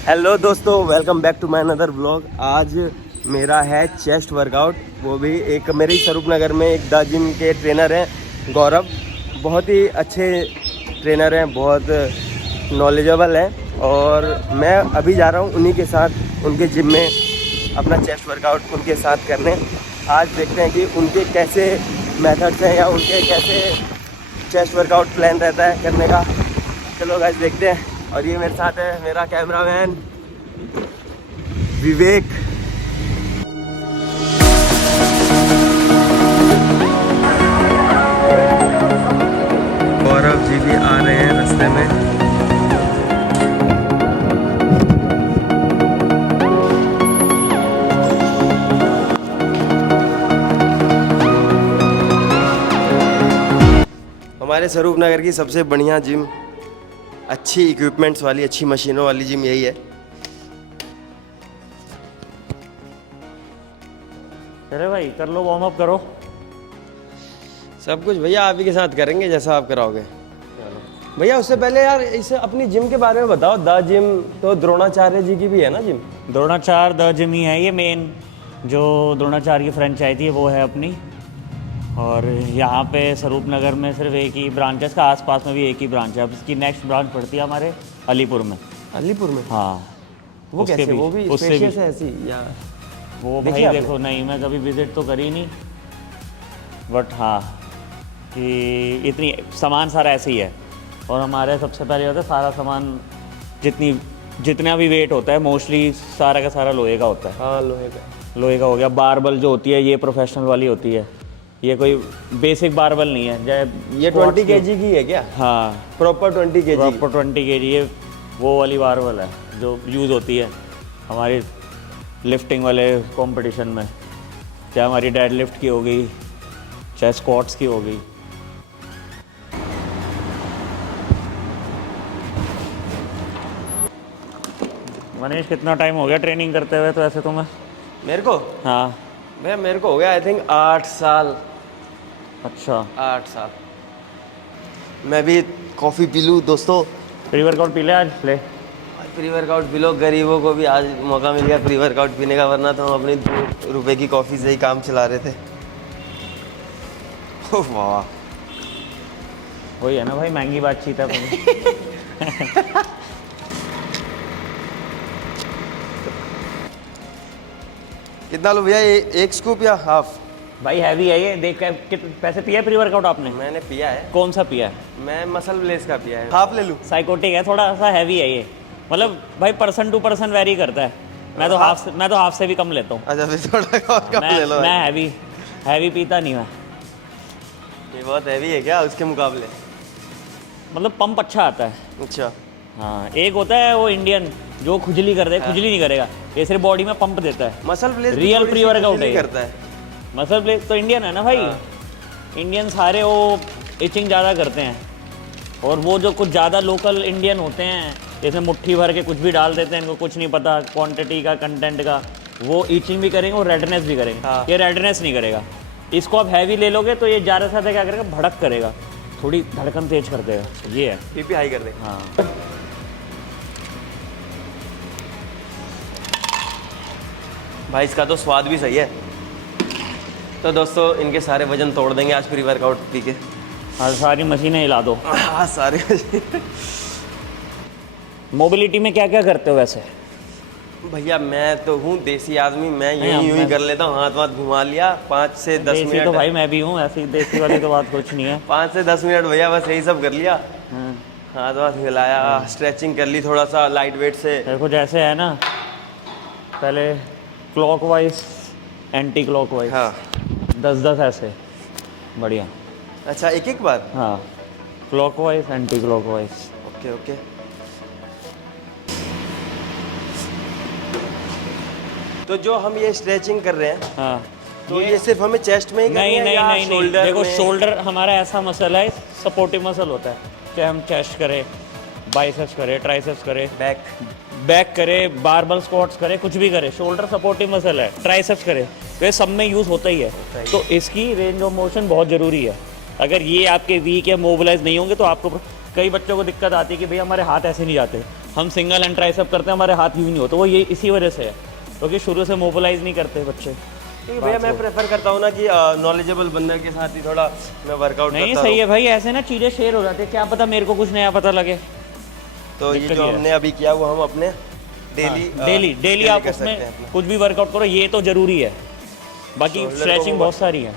Hello दोस्तों, welcome back to my another vlog. आज मेरा है चेस्ट वर्कआउट, वो भी एक मेरे ही स्वरूप नगर में एक द जिम के ट्रेनर हैं गौरव। बहुत ही अच्छे ट्रेनर हैं, बहुत नॉलेजेबल हैं और मैं अभी जा रहा हूँ उन्हीं के साथ उनके जिम में अपना चेस्ट वर्कआउट उनके साथ करने। आज देखते हैं कि उनके कैसे मेथड्स हैं या उनके कैसे चेस्ट वर्कआउट प्लान रहता है करने का। चलो गाइस देखते हैं। और ये मेरे साथ है मेरा कैमरामैन विवेक। गौरव जी भी आ रहे हैं रास्ते में। हमारे स्वरूप नगर की सबसे बढ़िया जिम, अच्छी इक्विपमेंट्स वाली, अच्छी मशीनों वाली जिम यही है। अरे भाई कर लो, वार्म अप करो। सब कुछ भैया आप ही के साथ करेंगे जैसा आप कराओगे। भैया उससे पहले यार इसे अपनी जिम के बारे में बताओ। द जिम तो द्रोणाचार्य जी की भी है ना जिम? द्रोणाचार्य द जिम ही है ये, मेन जो द्रोणाचार्य की फ्रेंचाइजी है वो है अपनी। और यहाँ पे स्वरूप नगर में सिर्फ एक ही ब्रांच है, इसका आसपास में भी एक ही ब्रांच है। अब इसकी नेक्स्ट ब्रांच पड़ती है हमारे अलीपुर में। अलीपुर में? हाँ। वो कैसे? वो भी स्पेशियस है ऐसी या? वो भाई देखो, नहीं मैं कभी विजिट तो करी नहीं, बट हाँ कि इतनी सामान सारा ऐसे ही है। और हमारे सबसे पहले होता है सारा सामान, जितना भी वेट होता है मोस्टली सारा का सारा लोहे का होता है। हाँ लोहे का हो गया। बारबल जो होती है ये प्रोफेशनल वाली होती है, ये कोई बेसिक बारबल नहीं है। ये 20 kg की है क्या? हाँ प्रॉपर 20 kg। प्रॉपर 20 kg ये वो वाली बारबल है जो यूज़ होती है हमारी लिफ्टिंग वाले कंपटीशन में, चाहे हमारी डेड लिफ्ट की हो गई, चाहे स्क्वाट्स की हो गई। मनीष कितना टाइम हो गया ट्रेनिंग करते हुए? तो ऐसे तुम्हें मेरे को? हाँ भैया मेरे को हो गया आई थिंक 8 साल। अच्छा 8 साल। मैं भी कॉफ़ी पी लूँ दोस्तों। प्री वर्कआउट पी ले आज, ले प्री वर्कआउट पी लो। गरीबों को भी आज मौका मिल गया प्री वर्कआउट पीने का, वरना तो हम अपनी 2 रुपए की कॉफ़ी से ही काम चला रहे थे। ओह वाह, वही है ना भाई, महंगी बातचीत है अपनी। कितना लो भैया? एक स्कूप या हाफ? भाई हैवी है ये, देख के कितने पैसे पिया प्री वर्कआउट आपने? मैंने पिया है। कौन सा पिया है? मैं मसल ब्लेस का पिया है। हाफ ले लूँ? साइकोटिक है, थोड़ा सा हैवी है ये, मतलब भाई पर्सन टू पर्सन वेरी करता है। मैं तो हाफ से भी कम लेता हूँ। अच्छा फिर थोड़ा और कम ले लो। मैं हैवी पीता नहीं मैं। ये बहुत हैवी है क्या उसके मुकाबले? मतलब पंप अच्छा आता है। अच्छा हाँ, एक होता है वो इंडियन जो खुजली कर दे, खुजली नहीं करेगा, ये सिर्फ बॉडी में पंप देता है। Muscle bless real pre workout है करता है। मसल ब्लेस तो इंडियन है ना भाई। इंडियन सारे वो इचिंग ज़्यादा करते हैं, और वो जो कुछ ज़्यादा लोकल इंडियन होते हैं जैसे मुट्ठी भर के कुछ भी डाल देते हैं, इनको कुछ नहीं पता क्वांटिटी का, कंटेंट का, वो ईचिंग भी करेंगे और रेडनेस भी करेंगे। ये रेडनेस नहीं करेगा। इसको आप हैवी ले लोगे तो ये ज़्यादा से ज़्यादा क्या करेगा, भड़क करेगा, थोड़ी धड़कन तेज कर देगा। ये है बीपी हाई कर देगा। हाँ। भाई इसका तो स्वाद भी सही है। तो दोस्तों इनके सारे वजन तोड़ देंगे आज प्री वर्कआउट पी के। हाँ, सारी मशीनें हिला दो। हाँ सारे। मोबिलिटी में क्या क्या करते हो वैसे? भैया मैं तो हूँ देसी आदमी, मैं यूं ही कर लेता हूँ, हाथ वाथ घुमा लिया 5 से 10 देसी मिनट। तो भाई मैं भी हूँ, ऐसी देसी वाली तो बात कुछ नहीं है। 5 से 10 मिनट भैया बस यही सब कर लिया। हाथ वाथ हिलाया, स्ट्रेचिंग कर ली थोड़ा सा लाइट वेट से। देखो जैसे है ना, पहले क्लॉकवाइज एंटी क्लॉकवाइज। हाँ 10-10 ऐसे, बढ़िया। अच्छा एक एक बार? हाँ, clockwise anti clockwise. Okay okay. तो जो हम ये स्ट्रेचिंग कर रहे हैं, हाँ तो ये सिर्फ हमें चेस्ट में ही करनी है या नहीं शोल्डर देखो में? शोल्डर हमारा ऐसा मसल है, सपोर्टिव मसल होता है, चाहे हम चेस्ट करें, बाइसेप्स करें, ट्राइसेप्स करें, बैक करे, बारबल स्क्वाट्स करे, कुछ भी करे, शोल्डर सपोर्टिव मसल है, ट्राइसेप्स करे, तो ये सब में यूज़ होता ही है। तो इसकी रेंज ऑफ मोशन बहुत ज़रूरी है। अगर ये आपके वीक या मोबिलाइज नहीं होंगे तो आपको, कई बच्चों को दिक्कत आती है कि भैया हमारे हाथ ऐसे नहीं जाते, हम सिंगल एंड ट्राइसेप करते हैं, हमारे हाथ यूँ नहीं होते, वो ये इसी वजह से है क्योंकि शुरू से मोबिलाइज नहीं करते बच्चे। ठीक भैया, मैं प्रेफर करता हूँ ना कि नॉलेजेबल बंदे के साथ ही थोड़ा मैं वर्कआउट नहीं करता सही है भाई, ऐसे ना चीज़ें शेयर हो जाती है, क्या पता मेरे को कुछ नया पता लगे। तो ये जो हमने अभी किया वो हम अपने डेली आप उसमें कुछ भी वर्कआउट करो, ये तो जरूरी है। बाकी स्ट्रेचिंग बहुत सारी है,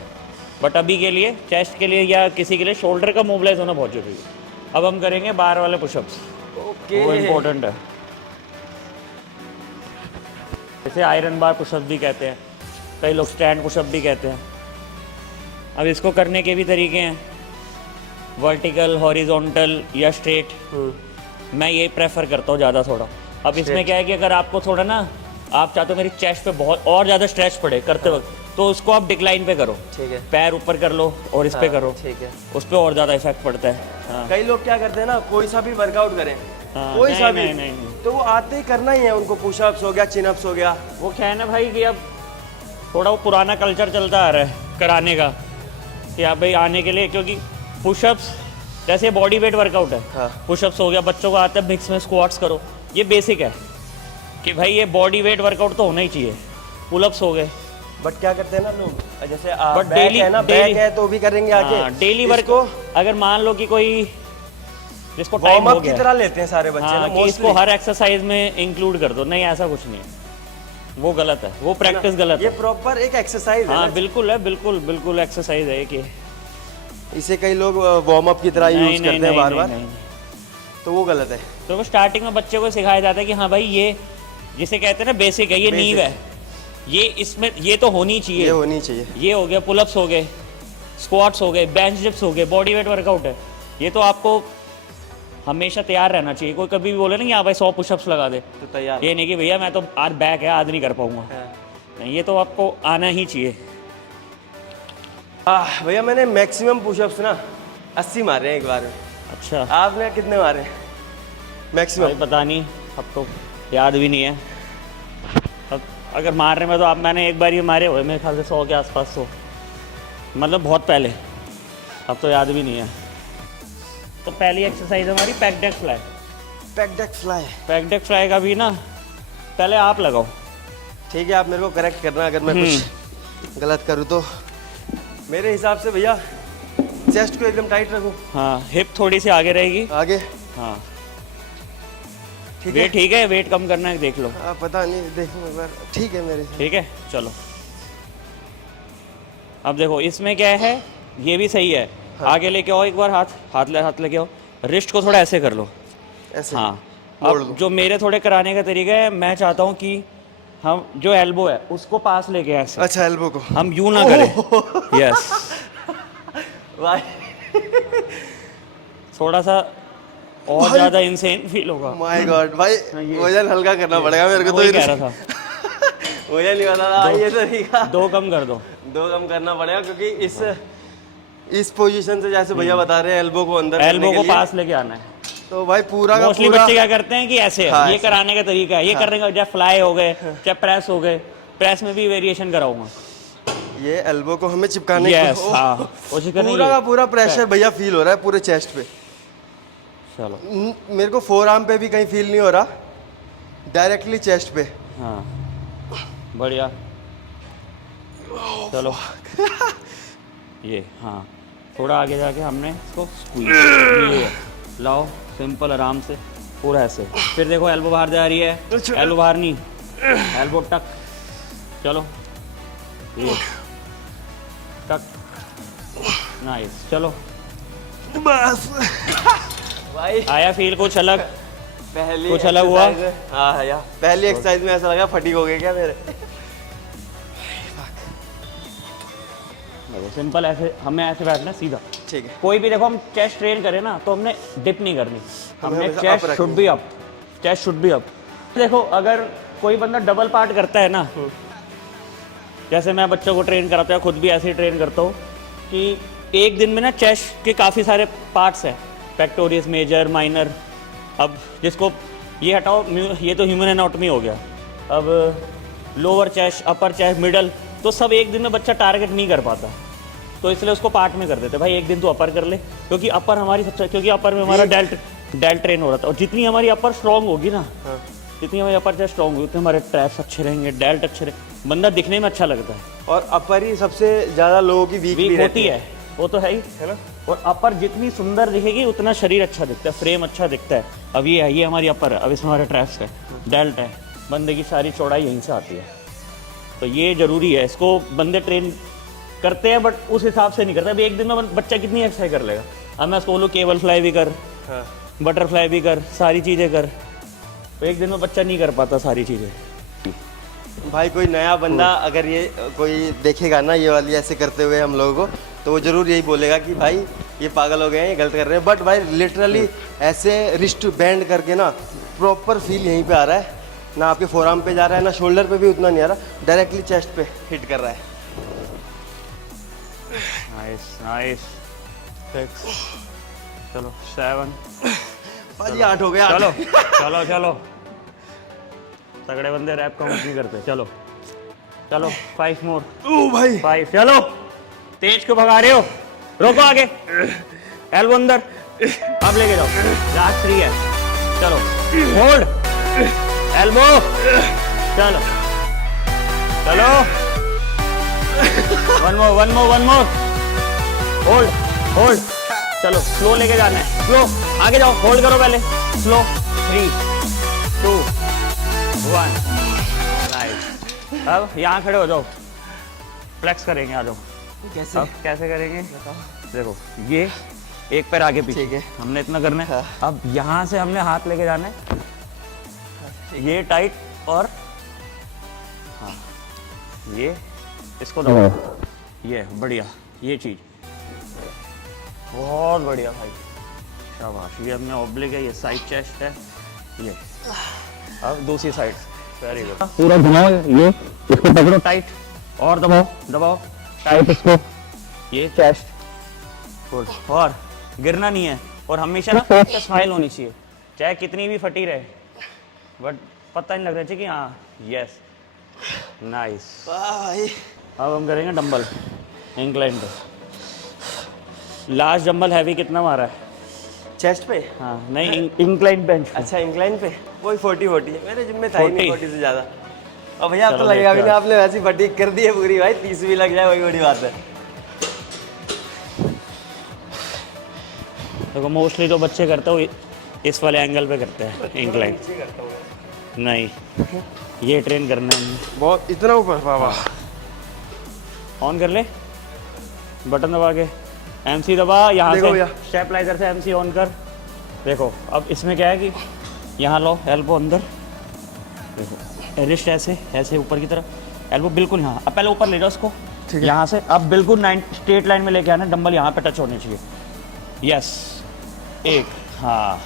बट अभी के लिए चेस्ट के लिए या किसी के लिए शोल्डर का मोबिलाइज होना बहुत जरूरी है। अब हम करेंगे बार वाले पुशअप्स, वो इम्पोर्टेंट है। जैसे आयरन बार पुशअप भी कहते हैं, कई लोग स्टैंड पुशअप भी कहते हैं। अब इसको करने के भी तरीके हैं, वर्टिकल, हॉरिजॉन्टल या स्ट्रेट। मैं ये प्रेफर करता हूँ ज़्यादा थोड़ा। अब इसमें क्या है कि अगर आपको थोड़ा ना, आप चाहते हो मेरी चेस्ट पे बहुत और ज़्यादा स्ट्रेच पड़े करते वक्त, तो उसको आप डिक्लाइन पे करो। ठीक है, पैर ऊपर कर लो और इस पे करो। ठीक है, उस पर और ज़्यादा इफेक्ट पड़ता है। हाँ। कई लोग क्या करते हैं ना, कोई सा भी वर्कआउट करें, हाँ, कोई सा भी, नहीं। तो वो आते ही करना ही है उनको, पुशअप्स हो गया, चिनअप्स हो गया। वो क्या है ना भाई कि अब थोड़ा वो पुराना कल्चर चलता आ रहा है कराने का कि आप भाई आने के लिए, क्योंकि पुशअप्स जैसे बॉडी वेट वर्कआउट है। हाँ। पुशअप्स हो गया, बच्चों को आता है मिक्स में स्क्वाट्स करो, ये बेसिक है कि भाई ये बॉडी वेट वर्कआउट तो होना ही चाहिए। पुलअप्स हो गए, बट क्या करते हैं ना लोग, जैसे बट बैक है ना, बैक है तो भी करेंगे आगे। डेली वर्क को अगर मान लो कि कोई जिसको टाइम वार्म हो अप की गया, तरह लेते हैं सारे बच्चे ना, हाँ, कि इसको मोस्टली हर एक्सरसाइज में इंक्लूड कर दो, नहीं ऐसा कुछ नहीं है, वो गलत है, वो प्रैक्टिस गलत ये है। प्रॉपर एक एक्सरसाइज है हाँ ना। बिल्कुल है, बिल्कुल एक्सरसाइज है कि इसे कई लोग वार्म अप की तरह यूज करते हैं बार बार, नहीं। तो वो गलत है। तो वो स्टार्टिंग में बच्चे को सिखाया जाता है कि हाँ भाई ये जिसे कहते हैं ना बेसिक है, ये नींव है, ये इसमें ये तो होनी ये चाहिए। होनी चाहिए। ये हो गया, पुलअप्स हो गए, स्क्वाट्स हो गए, बेंच डिप्स हो गए, बॉडी वेट वर्कआउट है, ये तो आपको हमेशा तैयार रहना चाहिए। कोई कभी भी बोले ना कि हाँ भाई 100 पुशअप्स लगा दे, तो तैयार। ये नहीं कि भैया मैं तो आज बैक है आज नहीं कर पाऊंगा, नहीं, ये तो आपको आना ही चाहिए। भैया मैंने मैक्सिमम पुशअप्स ना 80 मारे हैं एक बार में। अच्छा, आपने कितने मारे हैं भाई मैक्सिमम? पता नहीं, अब तो याद भी नहीं है। अब अगर मार रहे में तो आप, मैंने एक बार ये मारे हुए मेरे ख्याल से 100 के आसपास, 100 मतलब बहुत पहले, अब तो याद भी नहीं है। तो पहली एक्सरसाइज हमारी pack deck fly. Pack deck fly. Pack deck fly का भी ना पहले आप लगाओ। ठीक है, आप मेरे को करेक्ट करना अगर मैं कुछ गलत करूँ तो। मेरे हिसाब से भैया चेस्ट को एकदम टाइट रखो। हाँ, हिप थोड़ी सी आगे रहेगी। आगे। हाँ ठीक है। वेट ठीक है, वेट कम करना है देख लो। पता नहीं, देखो एक बार। ठीक है मेरे से। ठीक है चलो। अब देखो इसमें क्या है, ये भी सही है। हाँ। आगे लेके आओ एक बार, हाथ लेके आओ, रिस्ट को थोड़ा ऐसे कर लो, ऐसे। हाँ। अब जो मेरे थोड़े कराने का तरीका है, मैं चाहता हूँ कि हम जो एल्बो है उसको पास लेके ऐसे। अच्छा, एल्बो को हम यूं ना करें। यस, भाई थोड़ा सा और ज़्यादा इंसेन फील होगा। माय गॉड भाई, वजन हल्का करना पड़ेगा मेरे को। तो वही कह रहा था, वजन नहीं बता रहा ये तरीका। 2 कम कर दो। 2 कम करना पड़ेगा क्योंकि इस पोजीशन से जैसे भैया बता रहे हैं, एल्बो को अंदर, एल्बो को पास लेके आना है। तो भाई पूरा का मोस्टली पूरा बच्चे क्या करते हैं कि ऐसे हाँ, ये ऐसे। कराने का तरीका है, ये करने का, चाहे फ्लाई हो गए चाहे प्रेस हो गए, प्रेस में भी वेरिएशन कराऊंगा। ये एल्बो को हमें चिपकाने यस, की हाँ, कोशिश करनी पूरा है। का पूरा प्रेशर भैया फील हो रहा है पूरे चेस्ट पे। चलो, मेरे को फोर आर्म पे भी कहीं फील नहीं हो रहा, डायरेक्टली चेस्ट पे। हाँ बढ़िया, चलो। ये हाँ, थोड़ा आगे जाके हमने इसको स्क्वीज, ये लाओ सिंपल आराम से पूरा ऐसे। फिर देखो एल्बो बाहर जा रही है, एल्बो बाहर नहीं, एल्बो टक, चलो ये टक, नाइस, चलो बस भाई। आया फील कुछ अलग? पहली कुछ अलग हुआ? हाँ भैया, पहली एक्सरसाइज में ऐसा लगा फटीग हो गया क्या मेरे। सिंपल ऐसे, हमें ऐसे बैठना सीधा। ठीक है। कोई भी देखो हम चेस्ट ट्रेन करें ना तो हमने डिप नहीं करनी, हमने हमेशा chest up should be up, chest should be up. देखो अगर कोई बंदा डबल पार्ट करता है ना, जैसे मैं बच्चों को ट्रेन कराता हूँ, खुद भी ऐसे ही ट्रेन करता हूँ कि एक दिन में ना चेस्ट के काफ़ी सारे पार्ट्स हैं, पेक्टोरियस, मेजर, माइनर। अब जिसको ये हटाओ, ये तो ह्यूमन एनाटॉमी हो गया। अब लोअर चेस्ट, अपर चेस्ट, मिडल, तो सब एक दिन में बच्चा टारगेट नहीं कर पाता, तो इसलिए उसको पार्ट में कर देते। भाई एक दिन तो अपर कर ले, क्योंकि अपर हमारी सबसे, क्योंकि अपर में हमारा डेल्ट डेल्ट ट्रेन हो रहा था। और जितनी हमारी अपर स्ट्रॉन्ग होगी ना, हाँ। जितनी हमारी अपर चेस्ट स्ट्रॉन्ग होगी उतने हमारे ट्रैप्स अच्छे रहेंगे, डेल्ट अच्छे रहेंगे, बंदा दिखने में अच्छा लगता है। और अपर ही सबसे ज़्यादा लोगों की वीक भी वीक रहती होती है, वो तो है ही, है ना। और अपर जितनी सुंदर दिखेगी उतना शरीर अच्छा दिखता है, फ्रेम अच्छा दिखता है। अब ये है, ये हमारी अपर है, अब इसमें हमारे ट्रैप्स है, डेल्ट है, बंदे की सारी चौड़ाई यहीं से आती है। तो ये ज़रूरी है, इसको बंदे ट्रेन करते हैं बट उस हिसाब से नहीं करते। अभी एक दिन में बच्चा कितनी एक्सरसाइज कर लेगा? अब मैं उसको बोलूँ केबल फ्लाई भी कर, हाँ। बटरफ्लाई भी कर, सारी चीज़ें कर, तो एक दिन में बच्चा नहीं कर पाता सारी चीज़ें। भाई कोई नया बंदा अगर ये कोई देखेगा ना ये वाली ऐसे करते हुए हम लोगों को, तो वो ज़रूर यही बोलेगा कि भाई ये पागल हो गए हैं, ये गलत कर रहे हैं। बट भाई लिटरली ऐसे रिस्ट बैंड करके ना प्रॉपर फील यहीं पे आ रहा है, ना आपके फोरआर्म पे जा रहा है, ना शोल्डर पे भी उतना नहीं आ रहा, डायरेक्टली चेस्ट पे हिट कर रहा है। Nice nice. 6, चलो 7, भाजी 8 हो गया। चलो चलो चलो, तगड़े बंदे रैप काउंट नहीं करते। चलो चलो 5 मोर। ओ भाई 5, चलो। तेज को भगा रहे हो, रोको आगे, एल्बो अंदर, अब लेके जाओ, लास्ट 3 है। चलो होल्ड, एल्बो, चलो चलो, वन मोर, होल्ड होल्ड, चलो स्लो लेके जाना है, स्लो आगे जाओ, होल्ड करो पहले, स्लो, 3, 2, 1, नाइस। अब यहाँ खड़े हो जाओ, फ्लेक्स करेंगे, आ जाओ। कैसे? अब कैसे करेंगे? देखो ये एक पैर आगे पीछे, ठीक है। हमने इतना करना है। हाँ। अब यहाँ से हमने हाथ लेके जाना है, ये टाइट, और हाँ ये इसको दबाओ, ये बढ़िया, ये चीज बहुत बढ़िया भाई, शाबाश। ये हमने ऑब्लिक है, ये साइड चेस्ट है, ये अब दूसरी साइड, वेरी गुड। पूरा घुमाओ, ये इसको पकड़ो टाइट, और दबाओ दबाओ टाइट इसको, ये चेस्ट, और गिरना नहीं है। और हमेशा ना फेस पे स्माइल होनी चाहिए, चाहे कितनी भी फटी रहे, बट पता नहीं लगना चाहिए कि हाँ यस, नाइस। भाई अब हम करेंगे डंबल इंक्लाइन पे। लास्ट डंबल हैवी कितना मारा है? चेस्ट पे? हाँ नहीं, इंक्लाइन बेंच पे। अच्छा इंक्लाइन पे वही 40 है, मेरे जिम में था ही नहीं 40 40 से ज़्यादा। और भैया अब तो चलो लगेगा भी देखते नहीं, हैं। आपने वैसी फटीक कर दी है पूरी भाई, 30 भी लग जाए वही बड़ी बात है। देखो मोस्टली जो बच्चे करते हो इस वाले एंगल पे करते हैं इंक्लाइन, नहीं ये ट्रेन करना है। बहुत इतना ऊपर? वाह। ऑन कर ले, बटन दबा के, एमसी दबा, यहाँ देखो से भैया। स्टेबलाइजर से एमसी ऑन कर। देखो अब इसमें क्या है कि यहाँ लो, एल्बो अंदर, देखो रिस्ट ऐसे ऐसे ऊपर की तरफ, एल्बो बिल्कुल यहाँ, अब पहले ऊपर ले जाओ उसको, यहाँ से अब बिल्कुल 9 स्ट्रेट लाइन में लेके आना, डंबल यहाँ पे टच होने चाहिए। यस, 1, हाँ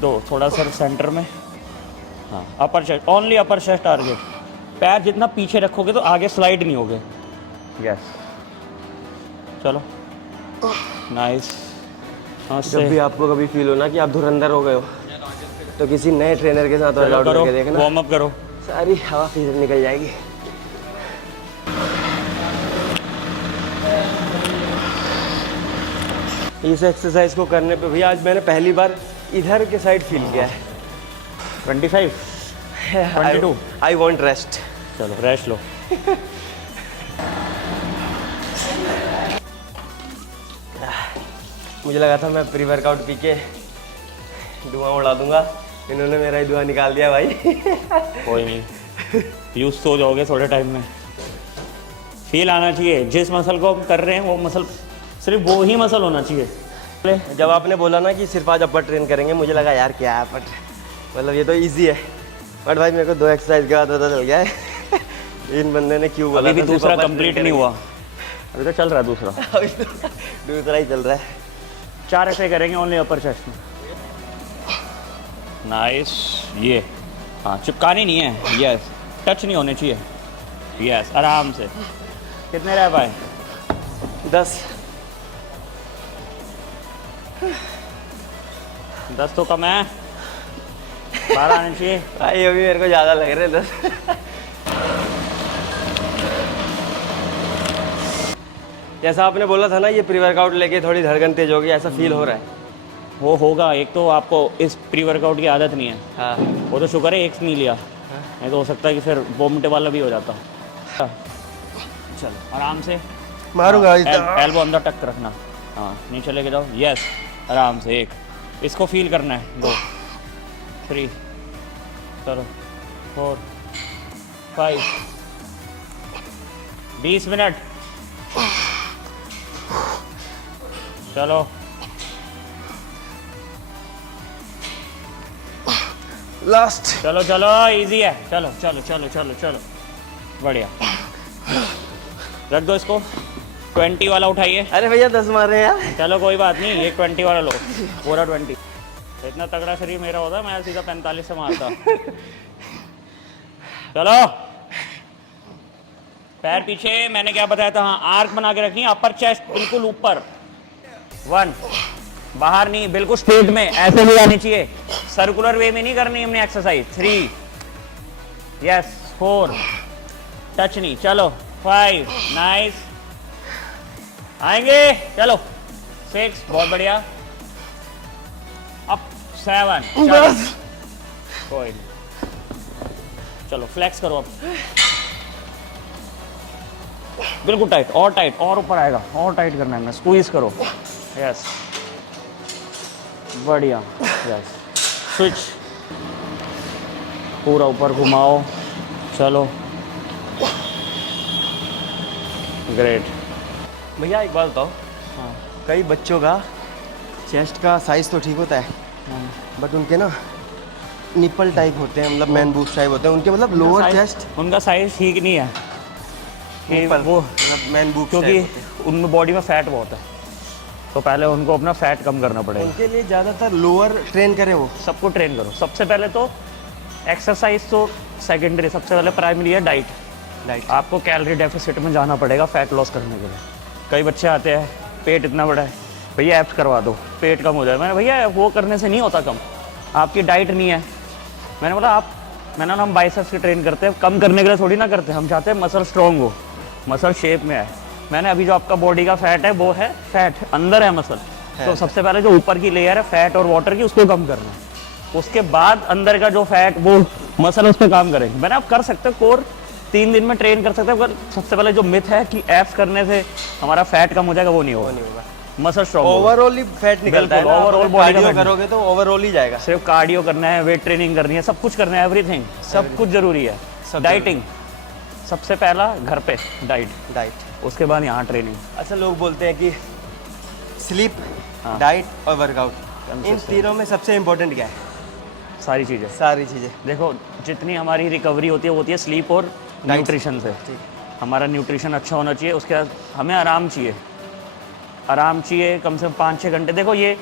2, थोड़ा सा सेंटर में, हाँ अपर चेस्ट, ओनली अपर चेस्ट टारगेट। पैर जितना पीछे रखोगे तो आगे स्लाइड नहीं होगे। यस, चलो नाइस। जब भी आपको कभी फील हो ना कि आप धुरंधर हो गए हो, तो किसी नए ट्रेनर के साथ वर्कआउट करो, करके देखना, वार्म अप करो। सारी हवा फिर निकल जाएगी। इस एक्सरसाइज को करने पे भैया आज मैंने पहली बार इधर के साइड फील किया है। 25, 22। I want rest. चलो रेस्ट लो। मुझे लगा था मैं प्री वर्कआउट पी के धुआं उड़ा दूंगा, इन्होंने मेरा ही धुआं निकाल दिया भाई। कोई नहीं, यूज तो हो जाओगे थोड़े टाइम में। फील आना चाहिए, जिस मसल को हम कर रहे हैं वो मसल, सिर्फ वो ही मसल होना चाहिए। जब आपने बोला ना कि सिर्फ आज अपर ट्रेन करेंगे, मुझे लगा यार क्या है अपर, मतलब ये तो इजी है, बट भाई मेरे को 2 एक्सरसाइज के बाद पता चल गया है इन बंदे ने क्यों बोला। अभी भी था सिर्फ दूसरा upper train कंप्लीट नहीं करेंगे। हुआ, अभी तो चल रहा है दूसरा। अभी तो दूसरा ही चल रहा है। 4 ऐसे करेंगे ओनली अपर चेस्ट में। नाइस, ये हाँ चिपकानी नहीं है, यस, टच नहीं होने चाहिए, यस, आराम से। कितने रह पाए? 10 10 तो कम है, 12 आने चाहिए। भाई अभी मेरे को ज़्यादा लग रहे हैं 10। जैसा आपने बोला था ना, ये प्री वर्कआउट लेके थोड़ी धड़कन तेज होगी, ऐसा फील हो रहा है। वो होगा, एक तो आपको इस प्री वर्कआउट की आदत नहीं है, हाँ वो तो शुक्र है एक नहीं लिया, नहीं तो हो सकता है कि फिर वोमिट वाला भी हो जाता। चलो आराम से मारूंगा एल्बो अंदर टक रखना, हाँ नीचे लेके जाओ, यस आराम से। एक इसको फील करना है, 2 3 चलो 4 5 20 मिनट चलो। लास्ट। चलो चलो इजी है, चलो चलो चलो चलो चलो बढ़िया। रख दो इसको, 20 वाला उठाइए। अरे भैया 10 मार रहे हैं यार। चलो कोई बात नहीं, ये 20 वाला लो, पूरा 20। इतना तगड़ा शरीर मेरा होता मैं सीधा 45 से मारता। चलो पैर पीछे, मैंने क्या बताया था, हाँ आर्क बना के रखनी, अपर चेस्ट बिल्कुल ऊपर। 1 बाहर नहीं, बिल्कुल स्ट्रेट में ऐसे भी आनी चाहिए, सर्कुलर वे में नहीं करनी हमने एक्सरसाइज। 3 यस 4 टच नहीं, चलो 5 नाइस, आएंगे चलो 6 बहुत बढ़िया, अप 7 कोई नहीं, चलो फ्लेक्स करो अब बिल्कुल टाइट, और टाइट, और ऊपर आएगा, और टाइट करना है, मैं स्क्वीज करो, यस बढ़िया, यस स्विच पूरा ऊपर घुमाओ, चलो ग्रेट। भैया एक बात बताओ, हाँ कई बच्चों का चेस्ट का साइज तो ठीक होता है, बट उनके ना निपल टाइप होते हैं, मतलब मैन बूब्स टाइप होते हैं उनके, मतलब लोअर चेस्ट उनका साइज ठीक नहीं है कि निपल, वो, मतलब मैन बूब्स क्योंकि उनमें बॉडी में फैट बहुत है, तो पहले उनको अपना फैट कम करना पड़ेगा। उनके लिए ज़्यादातर लोअर ट्रेन करें वो। सबको ट्रेन करो, सबसे पहले तो एक्सरसाइज तो सेकेंडरी, सबसे पहले प्राइमरी है डाइट। आपको कैलोरी डेफिसिट में जाना पड़ेगा फैट लॉस करने के लिए। कई बच्चे आते हैं पेट इतना बड़ा है, भैया एब्स करवा दो पेट कम हो जाए, मैंने भैया वो करने से नहीं होता कम, आपकी डाइट नहीं है। मैंने बोला हम बाइसेप्स की ट्रेन करते हैं, कम करने के लिए थोड़ी ना करते, हम चाहते हैं मसल स्ट्रॉन्ग हो, मसल शेप में आए। मैंने अभी जो आपका बॉडी का फैट है वो है फैट, अंदर है मसल, तो सबसे पहले जो ऊपर की लेयर है फैट और वाटर की उसको कम करना है, उसके बाद अंदर का जो फैट वो मसल उस पर काम करेंगे। मैंने आप कर सकते हो कोर 3 दिन में ट्रेन कर सकते हैं, पर सबसे पहले जो मिथ है कि एब्स करने से हमारा फैट कम हो जाएगा, वो नहीं होगा, मसल स्ट्रॉन्ग ओवरऑल ही फैट निकलता है, ओवरऑल बॉडी का करोगे तो ओवरऑल ही जाएगा। सिर्फ कार्डियो करना है, वेट ट्रेनिंग करनी है, सब कुछ करना है, एवरीथिंग सब कुछ जरूरी है। डाइटिंग सबसे पहला घर पे डाइट, उसके बाद यहाँ ट्रेनिंग। अच्छा लोग बोलते हैं कि स्लीप, डाइट और वर्कआउट, इन तीनों में सबसे इम्पोर्टेंट क्या है? सारी चीज़ें देखो, जितनी हमारी रिकवरी होती है स्लीप और न्यूट्रिशन से। हमारा न्यूट्रिशन अच्छा होना चाहिए, उसके बाद हमें आराम चाहिए कम से कम 5-6 घंटे। देखो ये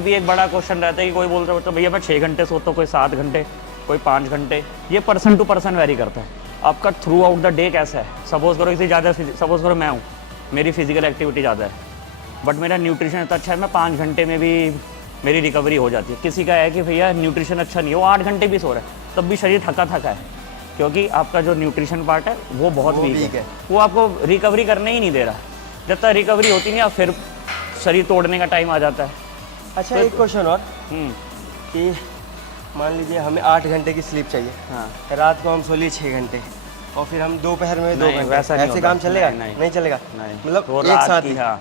भी एक बड़ा क्वेश्चन रहता है कि कोई बोल रहा है भैया मैं 6 घंटे सोता हूँ, कोई 7 घंटे, कोई 5 घंटे, ये पर्सन टू पर्सन वेरी करता है। आपका थ्रू आउट द डे कैसा है? सपोज करो किसी ज़्यादा, सपोज करो मैं हूँ, मेरी फिजिकल एक्टिविटी ज़्यादा है, बट मेरा न्यूट्रिशन इतना अच्छा है, मैं 5 घंटे में भी मेरी रिकवरी हो जाती है। किसी का है कि भैया न्यूट्रिशन अच्छा नहीं है, वो 8 घंटे भी सो रहा है, तब भी शरीर थका है, क्योंकि आपका जो न्यूट्रिशन पार्ट है वो बहुत वीक है, वो आपको रिकवरी करने ही नहीं दे रहा। जब तक रिकवरी होती नहीं, फिर शरीर तोड़ने का टाइम आ जाता है। अच्छा एक क्वेश्चन और, कि मान लीजिए हमें 8 घंटे की स्लीप चाहिए, हाँ, रात को हम सो लिए 6 घंटे, और फिर हम दोपहर में 2 घंटे, वैसा ऐसे काम चलेगा? नहीं चलेगा, मतलब एक साथ ही। हाँ,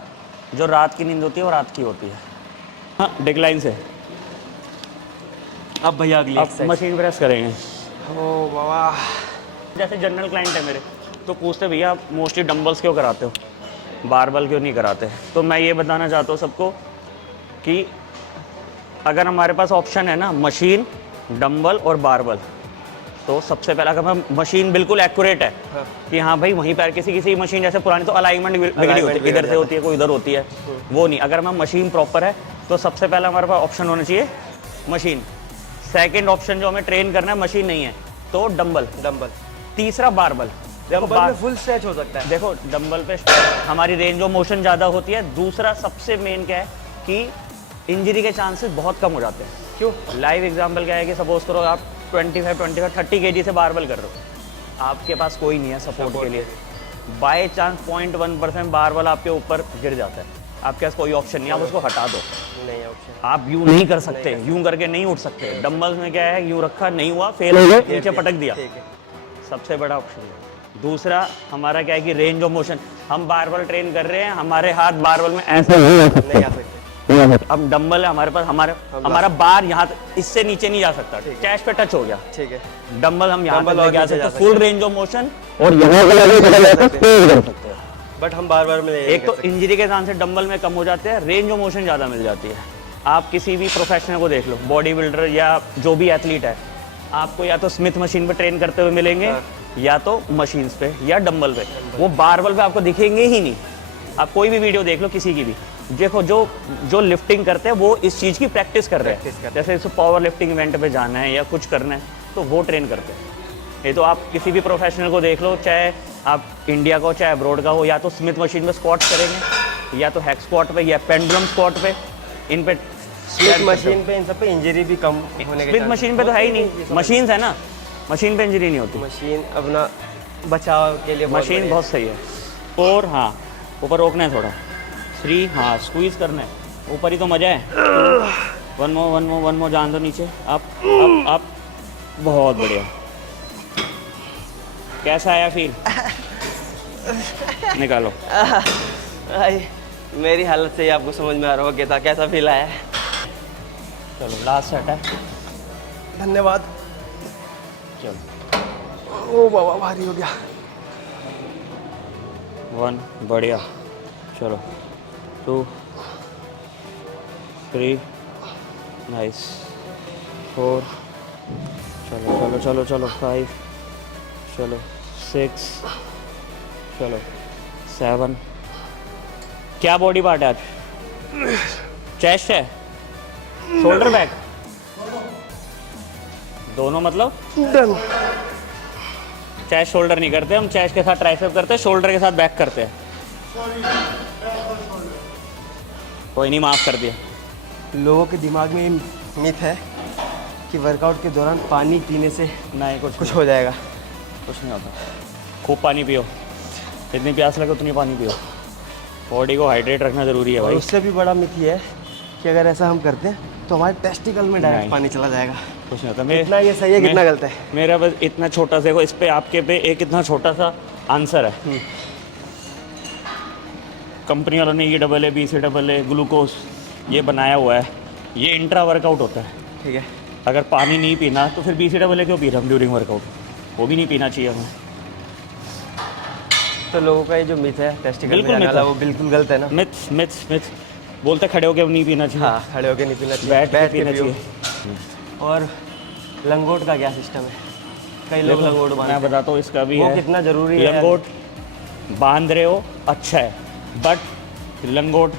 जो रात की नींद होती है वो रात की होती है। हाँ डिक्लाइन से। अब भैया अगली मशीन प्रेस करेंगे। ओ बाबा, जैसे जनरल क्लाइंट है मेरे, तो पूछते भैया आप मोस्टली डंबल्स क्यों कराते हो, बारबल क्यों नहीं कराते? तो मैं ये बताना चाहता हूँ सबको कि अगर हमारे पास ऑप्शन है ना मशीन, डंबल और बारबल, तो सबसे पहला अगर मशीन बिल्कुल एक्यूरेट है, हाँ, कि हाँ भाई वहीं पर किसी मशीन जैसे पुरानी तो अलाइनमेंट बिगड़ी होती है, इधर से होती है कोई इधर होती है, वो नहीं। अगर मैं मशीन प्रॉपर है तो सबसे पहला हमारे पास ऑप्शन होना चाहिए मशीन। सेकंड ऑप्शन जो हमें ट्रेन करना है मशीन नहीं है तो डंबल। तीसरा बारबल। डंबल में फुल स्ट्रेच हो सकता है। देखो डंबल पे हमारी रेंज ऑफ मोशन ज़्यादा होती है। दूसरा सबसे मेन क्या है कि इंजरी के चांसेस बहुत कम हो जाते हैं। क्यों? लाइव एग्जांपल क्या है कि सपोज करो आप 25-30 kg से बारबल कर रहे हो, आपके पास कोई नहीं है सपोर्ट के लिए, बाय चांस 0.1% बारबल आपके ऊपर गिर जाता है, आपके पास कोई ऑप्शन नहीं, आप उसको हटा दो। नहीं ऑप्शन। आप यूं नहीं कर सकते, यूं करके नहीं उठ सकते। डंबल्स में क्या है, यूं रखा नहीं हुआ, फेल हो गए, नीचे पटक दिया, ठीक है। सबसे बड़ा ऑप्शन है। दूसरा हमारा क्या है कि रेंज ऑफ मोशन, हम बारबल ट्रेन कर रहे हैं, हमारे हाथ बारबल में ऐसे नहीं आ सकते। अब डंबल है हमारे पास, हमारा बार यहाँ इससे नीचे नहीं जा सकता, चेस्ट पे टच हो गया, ठीक है। डंबल हम यहाँ डंबल तक और लेके आ नीचे जा सकते, फुल रेंज ऑफ मोशन, और बट हम बार में एक तो इंजरी के चांस डंबल में कम हो जाते हैं, रेंज ऑफ मोशन ज़्यादा मिल जाती है। आप किसी भी प्रोफेशनल को देख लो, बॉडी बिल्डर या जो भी एथलीट है, आपको या तो स्मिथ मशीन पे ट्रेन करते हुए मिलेंगे, या तो मशीन्स पे या डंबल पे, वो बारबल पे आपको दिखेंगे ही नहीं। आप कोई भी वीडियो देख लो किसी की भी, देखो जो लिफ्टिंग करते हैं वो इस चीज़ की प्रैक्टिस कर रहे हैं, जैसे इसको पावर लिफ्टिंग इवेंट पे जाना है या कुछ करना है तो वो ट्रेन करते हैं। ये तो आप किसी भी प्रोफेशनल को देख लो, चाहे आप इंडिया का हो चाहे अब्रॉड का हो, या तो स्मिथ मशीन पे स्क्वाट करेंगे, या तो हैक स्क्वाट पे या पेंडुलम स्क्वाट पे, इन पे स्मिथ मशीन पे इन सब पे इंजरी भी कम होने के स्मिथ मशीन पे तो है ही नहीं, मशीन्स है ना, मशीन पे इंजरी नहीं होती, मशीन अपना बचाव के लिए मशीन बहुत सही है। और हाँ, ऊपर रोकना है थोड़ा, 3, हाँ स्क्वीज करना है, ऊपर ही तो मजा है। वन मोर जान दो नीचे, आप बहुत बढ़िया। कैसा आया फील? निकालो। भाई मेरी हालत से ही आपको समझ में आ रहा होगा कैसा फील आया है। चलो लास्ट सेट है, धन्यवाद। चलो ओ बाबा भारी हो गया। 1 बढ़िया, चलो 2 3 नाइस, 4 चलो 5 चलो 6 चलो 7। क्या बॉडी पार्ट है आज? चेस्ट है, शोल्डर बैक, दोनों मतलब डन। चेस्ट शोल्डर नहीं करते हम, चेस्ट के साथ ट्राइसेप करते हैं, शोल्डर के साथ बैक करते हैं। कोई नहीं, माफ़ कर दिया। लोगों के दिमाग में मिथ है कि वर्कआउट के दौरान पानी पीने से नहीं, कुछ हो जाएगा। कुछ नहीं होता, खूब पानी पियो, जितनी प्यास लगे उतनी पानी पियो, बॉडी को हाइड्रेट रखना ज़रूरी है और भाई। उससे भी बड़ा मिथ ये है कि अगर ऐसा हम करते हैं तो हमारे टेस्टिकल में डायरेक्ट नहीं। पानी चला जाएगा। कुछ नहीं होता। कितना ये सही है, कितना गलत है? मेरा बस इतना छोटा सा, देखो इस पे आपके पे एक इतना छोटा सा आंसर है। कंपनी वालों ने EAA BCAA ग्लूकोज ये बनाया हुआ है, ये इंट्रा वर्कआउट होता है, ठीक है। अगर पानी नहीं पीना तो फिर BCAA क्यों पी रहे हम ड्यूरिंग वर्कआउट? वो भी नहीं पीना चाहिए हमें। तो लोगों का ये जो मिथ है टेस्टिकल बिल्कुल में जाने मिथ वाला, है। वो बिल्कुल गलत है ना? मिथ बोलते खड़े होके नहीं पीना चाहिए। हाँ, खड़े होके नहीं पीना चाहिए, बैठ के पीना पियो। चाहिए। और लंगोट का क्या सिस्टम है? कई लोग देखो, लंगोट मैं बांधते हैं, बताता हूँ इसका भी वो है। कितना ज़रूरी है? लंगोट बांध रहे हो अच्छा है, बट लंगोट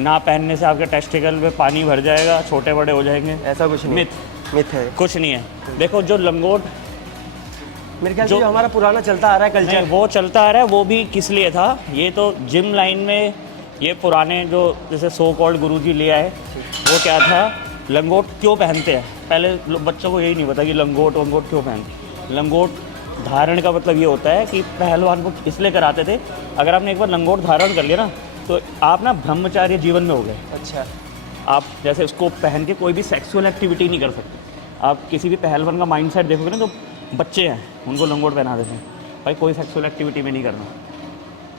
ना पहनने से आपके टेस्टिकल पे पानी भर जाएगा, छोटे बड़े हो जाएंगे। ऐसा कुछ नहीं, मिथ है। कुछ नहीं है। देखो जो लंगोट मेरे ख्याल से जो हमारा पुराना चलता आ रहा है कल्चर, नहीं, वो चलता आ रहा है, वो भी किस लिए था? ये तो जिम लाइन में ये पुराने जो जैसे सो कॉल्ड गुरुजी ले आए, वो क्या था, लंगोट क्यों पहनते हैं? पहले बच्चों को यही नहीं पता कि लंगोट वंगोट क्यों पहनते। लंगोट धारण का मतलब ये होता है कि पहलवान को इसलिए कराते थे, अगर आपने एक बार लंगोट धारण कर लिया ना तो आप ना ब्रह्मचार्य जीवन में हो गए। अच्छा, आप जैसे उसको पहन के कोई भी सेक्सुअल एक्टिविटी नहीं कर सकते। आप किसी भी पहलवान का माइंडसेट देखोगे ना, तो बच्चे हैं उनको लंगोट पहना देते हैं, भाई कोई सेक्सुअल एक्टिविटी में नहीं करना,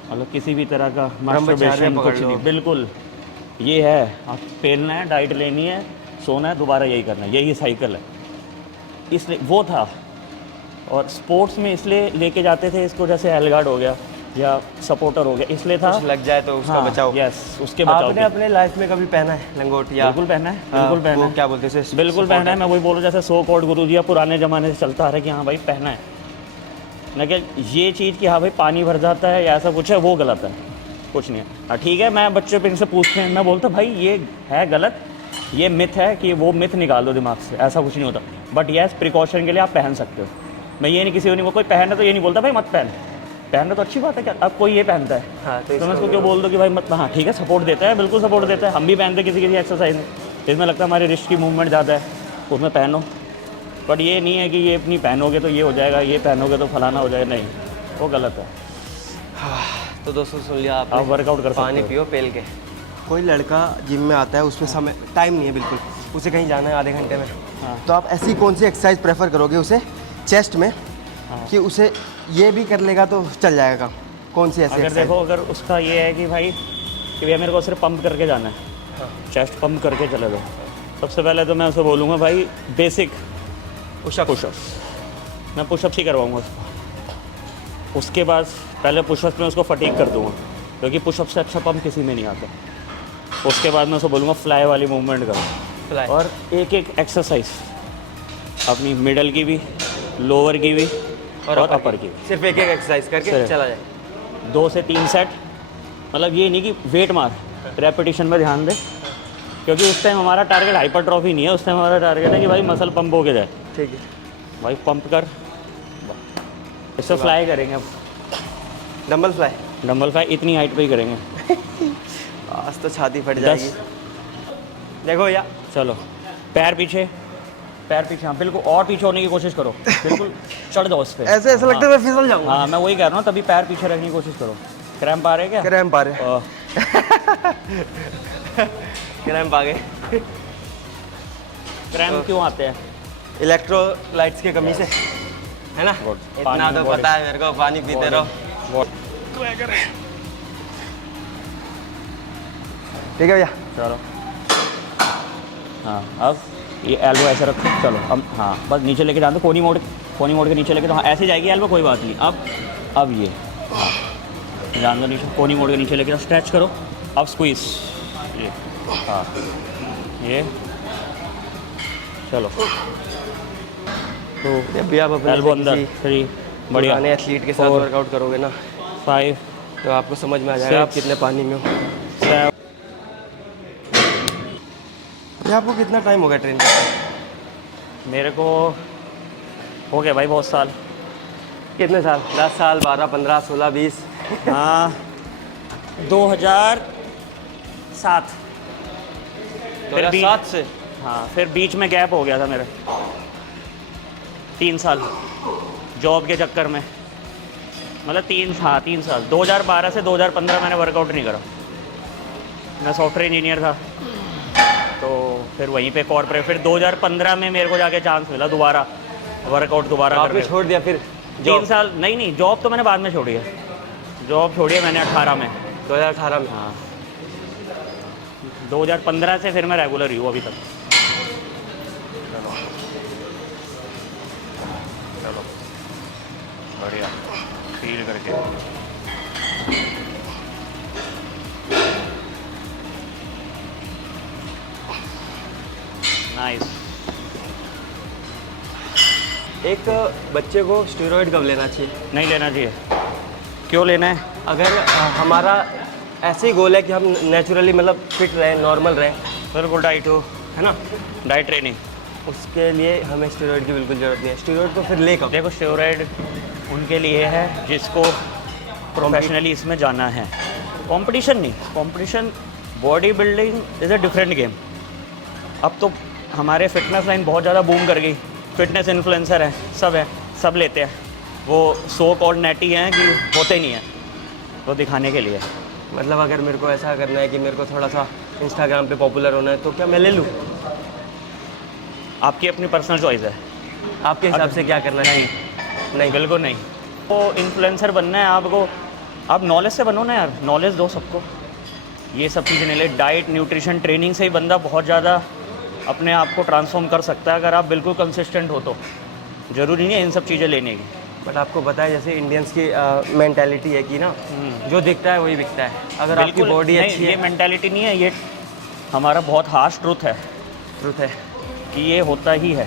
मतलब किसी भी तरह का मास्टरबेशन कुछ नहीं, बिल्कुल ये है, आप पेलना है, डाइट लेनी है, सोना है, दोबारा यही करना है, यही साइकिल है। इसलिए वो था। और स्पोर्ट्स में इसलिए लेके जाते थे इसको, जैसे एलगार्ड हो गया या सपोर्टर हो गया, इसलिए था कुछ लग जाए तो उसका हाँ, बचाओ। यस, उसके बचाव आपने अपने लाइफ में कभी पहना है लंगोट? या बिल्कुल पहना है, बिल्कुल पहना वो है, क्या बोलते हैं उसे? बिल्कुल पहना है। मैं वही बोलूँ, जैसे सो कॉल्ड गुरुजी या पुराने ज़माने से चलता आ रहा है कि हाँ भाई पहना है, लेकिन ये चीज़ कि हाँ भाई पानी भर जाता है या ऐसा कुछ है, वो गलत है, कुछ नहीं है। हाँ ठीक है, मैं बच्चों पे इनसे पूछते हैं, मैं बोलता भाई ये है गलत, ये मिथ है, कि वो मिथ निकाल दो दिमाग से, ऐसा कुछ नहीं होता। बट यस, प्रिकॉशन के लिए आप पहन सकते हो। मैं ये नहीं, किसी को नहीं, कोई पहन है तो ये नहीं बोलता भाई मत पहनना तो अच्छी बात है, क्या अब कोई ये पहनता है हाँ, तो मैं उसको क्यों बोल दो कि भाई मत। हाँ ठीक है, सपोर्ट देता है, बिल्कुल सपोर्ट देता है, हम भी पहनते हैं किसी किसी एक्सरसाइज में, जिसमें लगता है हमारे रिस्ट की मूवमेंट ज़्यादा है, उसमें पहनो। बट ये नहीं है कि ये अपनी पहनोगे तो ये हो जाएगा, ये पहनोगे तो फलाना हो जाएगा, नहीं, वो गलत है। तो दोस्तों सुन लिया आप वर्कआउट कर सकते पानी हो। पियो पेल के। कोई लड़का जिम में आता है, उसमें समय टाइम नहीं है बिल्कुल, उसे कहीं जाना है आधे घंटे में, हाँ। तो आप ऐसी कौन सी एक्सरसाइज प्रेफर करोगे उसे चेस्ट में, हाँ। कि उसे ये भी कर लेगा तो चल जाएगा काम? कौन सी ऐसी अगर exercise? देखो, अगर उसका ये है कि भाई कि भैया मेरे को सिर्फ पंप करके जाना है, चेस्ट पंप करके चले दो, सबसे पहले तो मैं उसे बोलूँगा भाई बेसिक पुशअप्स, मैं पुशअप्स ही करवाऊँगा उसको। उसके बाद पहले पुशअप्स में उसको फटीक कर दूँगा, क्योंकि पुशअप से अच्छा पंप किसी में नहीं आता। उसके बाद मैं उसे बोलूँगा फ्लाई वाली मूवमेंट करो, और एक एक एक्सरसाइज अपनी मिडल की भी, लोअर की भी और अपर की भी, सिर्फ एक एक एक्सरसाइज करके सिर्फ। चला जाए। 2 से 3 सेट, मतलब ये नहीं कि वेट मार, रेपिटेशन में ध्यान दे, क्योंकि उस टाइम हमारा टारगेट हाइपरट्रॉफी नहीं है, उस टाइम हमारा टारगेट है कि भाई मसल पंप हो के जाए। ठीक है भाई पंप कर, इससे फ्लाई करेंगे अब, डंबल फ्लाई, डंबल फ्लाई इतनी हाइट पे ही करेंगे। आज तो छाती फट जाएगी। देखो या चलो पैर पीछे, पैर पीछे, हाँ बिल्कुल, और पीछे होने की कोशिश करो, बिल्कुल चढ़ जाओ उस पर। ऐसे ऐसा लगता है मैं फिसल जाऊंगा। हाँ मैं वही कह रहा हूँ, तभी पैर पीछे रखने की कोशिश करो। क्रैम्प आ रहे हैं क्या? क्रैम्प आ रहे, अ, क्रैम्प आ गए। क्रैम्प क्यों आते हैं? इलेक्ट्रोलाइट्स की कमी से, है ना? Good. इतना पानी तो body- पता है मेरे को, पानी पीते रहो। ठीक है भैया, चलो हाँ, अब ये एल्बो ऐसे रखो, चलो अब हाँ बस नीचे लेके जान दो, कोनी मोड़ के नीचे लेके, तो हाँ ऐसे जाएगी एल्बो, कोई बात नहीं। अब ये हाँ जान दो नीचे, कोनी मोड़ के नीचे लेके जाओ, स्ट्रेच करो, अब स्क्वीज, ये हाँ ये चलो, तो जब भी आप अपने एल्बो अंदर, किसी 3 बढ़िया, पुराने एथलीट के साथ 4 वर्कआउट करोगे ना, 5 तो आपको समझ में आ जाएगा आप 6 कितने पानी में हो। 7 ये आपको कितना टाइम हो गया ट्रेन करते? मेरे को हो गया भाई बहुत साल। कितने साल? 10 साल, 12, 15, 16, 20? हाँ 2007, फिर 2007 से? हाँ फिर बीच में गैप हो गया था मेरा 3 साल जॉब के चक्कर में, मतलब 3 साल 2012 से 2015 मैंने वर्कआउट नहीं करा। मैं सॉफ्टवेयर इंजीनियर था, तो फिर वहीं पे कॉर्पोरेट, फिर 2015 में मेरे को जाके चांस मिला दोबारा वर्कआउट दोबारा आपने करने। छोड़ दिया फिर 3 साल नहीं, जॉब तो मैंने बाद में छोड़ी है, जॉब छोड़ी है मैंने 18 में। 2018 में? हाँ 2015 से फिर मैं रेगुलर ही हूँ अभी तक। चलो बढ़िया, फील करके नाइस। एक बच्चे को स्टेरॉइड कब लेना चाहिए? नहीं लेना चाहिए। क्यों लेना है? अगर हमारा ऐसे ही गोल है कि हम नेचुरली मतलब फिट रहें, नॉर्मल रहें, बिल्कुल डाइट हो, है ना, डाइट ट्रेनिंग, उसके लिए हमें स्टेरॉइड की बिल्कुल ज़रूरत नहीं है। स्टेरॉइड तो फिर ले कब? देखो स्टेरॉइड उनके लिए है जिसको प्रोफेशनली इसमें जाना है, कंपटीशन नहीं। Competition, body building is a different game. अब तो हमारे फिटनेस लाइन बहुत ज़्यादा बूम कर गई, फिटनेस इन्फ्लुएंसर है, सब लेते हैं, वो सो कॉल्ड नेटी हैं कि होते नहीं हैं, तो दिखाने के लिए। मतलब अगर मेरे को ऐसा करना है कि मेरे को थोड़ा सा इंस्टाग्राम पे पॉपुलर होना है, तो क्या मैं ले लूँ? आपकी अपनी पर्सनल चॉइस है, आपके हिसाब से क्या करना चाहिए? नहीं, बिल्कुल नहीं। तो इन्फ्लुएंसर बनना है आपको, आप नॉलेज से बनो ना यार, नॉलेज दो सबको। ये सब चीज़ें नहीं ले, डाइट न्यूट्रिशन ट्रेनिंग से ही बंदा बहुत ज़्यादा अपने आप को ट्रांसफॉर्म कर सकता है, अगर आप बिल्कुल कंसिस्टेंट हो तो। ज़रूरी नहीं है इन सब चीज़ें लेने की। बट आपको पता है जैसे इंडियंस की मेंटालिटी है कि ना, जो दिखता है वही बिकता है। अगर आपकी बिल्कुल बॉडी नहीं, अच्छी ये है, मेंटालिटी नहीं है, ये हमारा बहुत हार्श ट्रुथ है ट्रुथ है, कि ये होता ही है।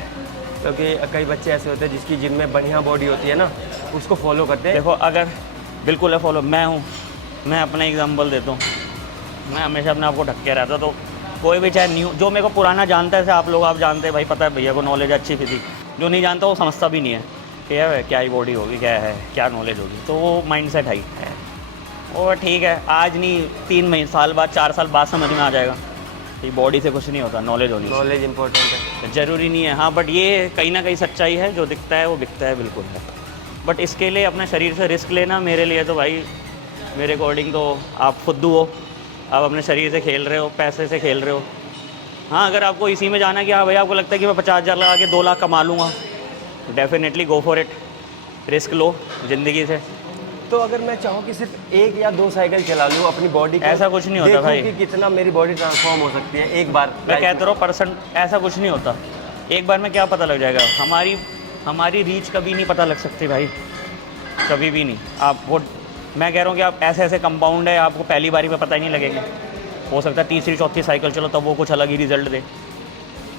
क्योंकि कई बच्चे ऐसे होते हैं जिसकी जिम में बढ़िया बॉडी होती है ना, उसको फॉलो करते हैं। देखो अगर बिल्कुल है फॉलो, मैं हूँ, मैं अपना एग्जांपल देता हूँ, मैं हमेशा अपने आप को ढक के रहता, तो कोई भी चाहे न्यू, जो मेरे को पुराना जानता है, जैसे आप लोग आप जानते हैं भाई, पता है भैया को नॉलेज अच्छी फिजिक, जो नहीं जानता वो समझता भी नहीं है कि है क्या ही बॉडी होगी, क्या है, क्या नॉलेज होगी, तो वो माइंडसेट है। और ठीक है, आज नहीं 3 महीने साल बाद 4 साल बाद समझ में आ जाएगा कि बॉडी से कुछ नहीं होता, नॉलेज होनी। नॉलेज इंपॉर्टेंट है, ज़रूरी नहीं है। हाँ बट ये कहीं ना कहीं सच्चाई है, जो दिखता है वो बिकता है, बिल्कुल है। बट इसके लिए अपने शरीर से रिस्क लेना मेरे लिए तो भाई, मेरे अकॉर्डिंग तो आप फुद्दू हो, आप अपने शरीर से खेल रहे हो, पैसे से खेल रहे हो। हाँ, अगर आपको इसी में जाना है कि हाँ भैया आपको लगता है कि मैं 50,000 लगा के 2 लाख कमा लूँगा, definitely go for it, risk लो ज़िंदगी से। तो अगर मैं चाहूँ कि सिर्फ 1 या 2 साइकिल चला लूँ अपनी बॉडी को, ऐसा कुछ नहीं होता देखूं भाई। कि कितना मेरी बॉडी ट्रांसफॉर्म हो सकती है एक बार। मैं कहता रहा हूँ परसेंट, ऐसा कुछ नहीं होता। एक बार में क्या पता लग जाएगा? हमारी रीच कभी नहीं पता लग सकती भाई, कभी भी नहीं। आप वो, मैं कह रहा हूँ कि आप ऐसे ऐसे कंपाउंड है, आपको पहली बारी में पता ही नहीं लगेगा। हो सकता है तीसरी चौथी साइकिल चलो तब वो कुछ अलग ही रिजल्ट दे।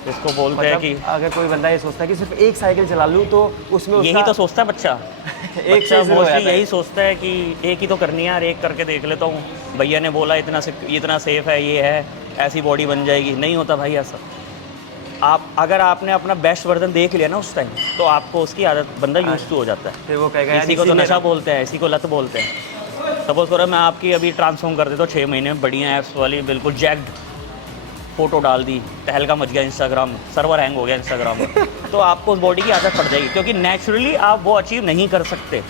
इसको बोलते हैं कि अगर कोई बंदा ये सोचता है कि सिर्फ 1 साइकिल चला लूँ तो उसमें यही तो सोचता है बच्चा। एक बच्चा से शुरू हो मोस्टली जाता है। यही सोचता है कि एक ही तो करनी है यार, एक करके देख लेता हूँ, भैया ने बोला इतना सेफ है, ये है, ऐसी बॉडी बन जाएगी। नहीं होता भाई ऐसा। अगर आपने अपना बेस्ट वर्जन देख लिया ना उस टाइम, तो आपको उसकी आदत, बंदा यूज टू हो जाता है। फिर वो कहेगा यार इसी को तो इसी नशा में- बोलते हैं, इसी को लत बोलते हैं। सपोज करो मैं आपकी अभी ट्रांसफॉर्म कर देता हूँ 6 महीने में, बढ़िया ऐप्स वाली बिल्कुल जैक्ड फोटो डाल दी, तहलका मच गया, इंस्टाग्राम सर्वर हैंग हो गया इंस्टाग्राम तो आपको उस बॉडी की आदत पड़ जाएगी, क्योंकि नेचुरली आप वो अचीव नहीं कर सकते।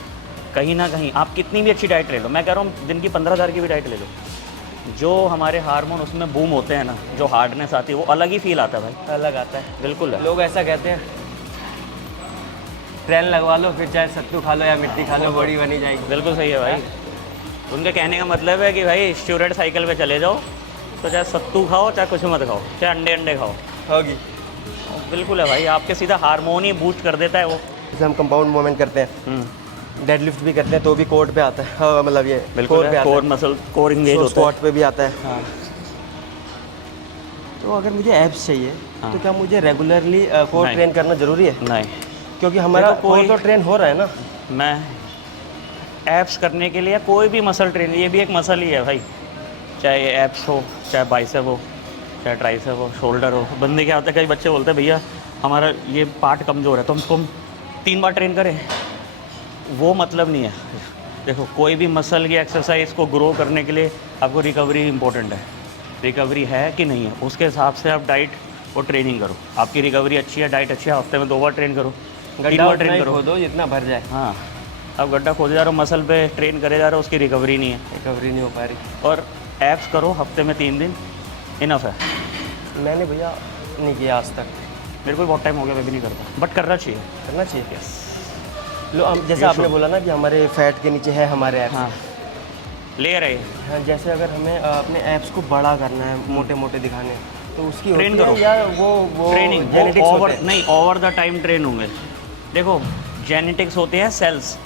कहीं ना कहीं आप कितनी भी अच्छी डाइट ले लो, मैं कह रहा हूँ दिन की 15,000 की भी डाइट ले लो, जो हमारे हार्मोन उसमें बूम होते हैं ना, जो हार्डनेस आती है, वो अलग ही फील आता है भाई। अलग आता है। बिल्कुल है। लोग ऐसा कहते हैं, ट्रेन लगवा लो फिर चाहे सत्तू खा लो या मिट्टी खा लो, बॉडी बनी जाएगी। बिल्कुल सही है भाई। उनके कहने का मतलब है कि भाई स्टूडेंट साइकिल पे चले जाओ, तो चाहे सत्तू खाओ चाहे कुछ मत खाओ, चाहे अंडे खाओ, होगी। बिल्कुल है भाई। आपके सीधा हार्मोन ही बूस्ट कर देता है वो। जैसे हम कंपाउंड मूवमेंट करते हैं, डेडलिफ्ट भी करते हैं तो भी कोर पे आता है। हाँ, मतलब ये बिल्कुल कोर पे आता कोर मसल, कोर एंगेज है, होता है। स्क्वाट पे भी आता है। हाँ। तो अगर मुझे एब्स चाहिए हाँ। तो क्या मुझे रेगुलरली कोर नहीं। ट्रेन करना जरूरी है? नहीं, क्योंकि हमारा देखो, कोर कोई- तो ट्रेन हो रहा है ना। मैं एप्स करने के लिए कोई भी मसल ट्रेन, ये भी एक मसल ही है भाई, चाहे ये एप्स हो, चाहे बाइसेप हो, चाहे ट्राइसेप हो, शोल्डर हो। बंदे क्या होता है, कई बच्चे बोलते हैं भैया हमारा ये पार्ट कमज़ोर है तो हमको 3 बार ट्रेन करें, वो मतलब नहीं है। देखो, कोई भी मसल की एक्सरसाइज को ग्रो करने के लिए आपको रिकवरी इंपॉर्टेंट है। रिकवरी है कि नहीं है, उसके हिसाब से आप डाइट और ट्रेनिंग करो। आपकी रिकवरी अच्छी है, डाइट अच्छी है, हफ्ते में 2 बार ट्रेन करो, 3 गड्ढा बार उतना ट्रेन ही करो। खोदो जितना भर जाए। हाँ, आप गड्ढा खोदे जा रहे हो, मसल पे ट्रेन करे जा रहे हो, उसकी रिकवरी नहीं है। रिकवरी नहीं हो पा रही। और एप्स करो हफ्ते में 3 दिन, इनफ है। मैंने भैया नहीं किया आज तक। मेरे को भी बहुत टाइम हो गया, मैं भी नहीं करता, बट करना चाहिए। करना चाहिए। यस। लो जैसे आपने बोला ना कि हमारे फैट के नीचे है हमारे एप्स। हाँ, ले रहे हाँ, जैसे अगर हमें अपने एप्स को बड़ा करना है, मोटे मोटे दिखाने हैं, तो उसकी ट्रेन होती है करो। या वो ट्रेनिंग जेनेटिक्स ओवर होते हैं? नहीं, ओवर द टाइम ट्रेन होंगे। देखो, जेनेटिक्स होते हैं सेल्स,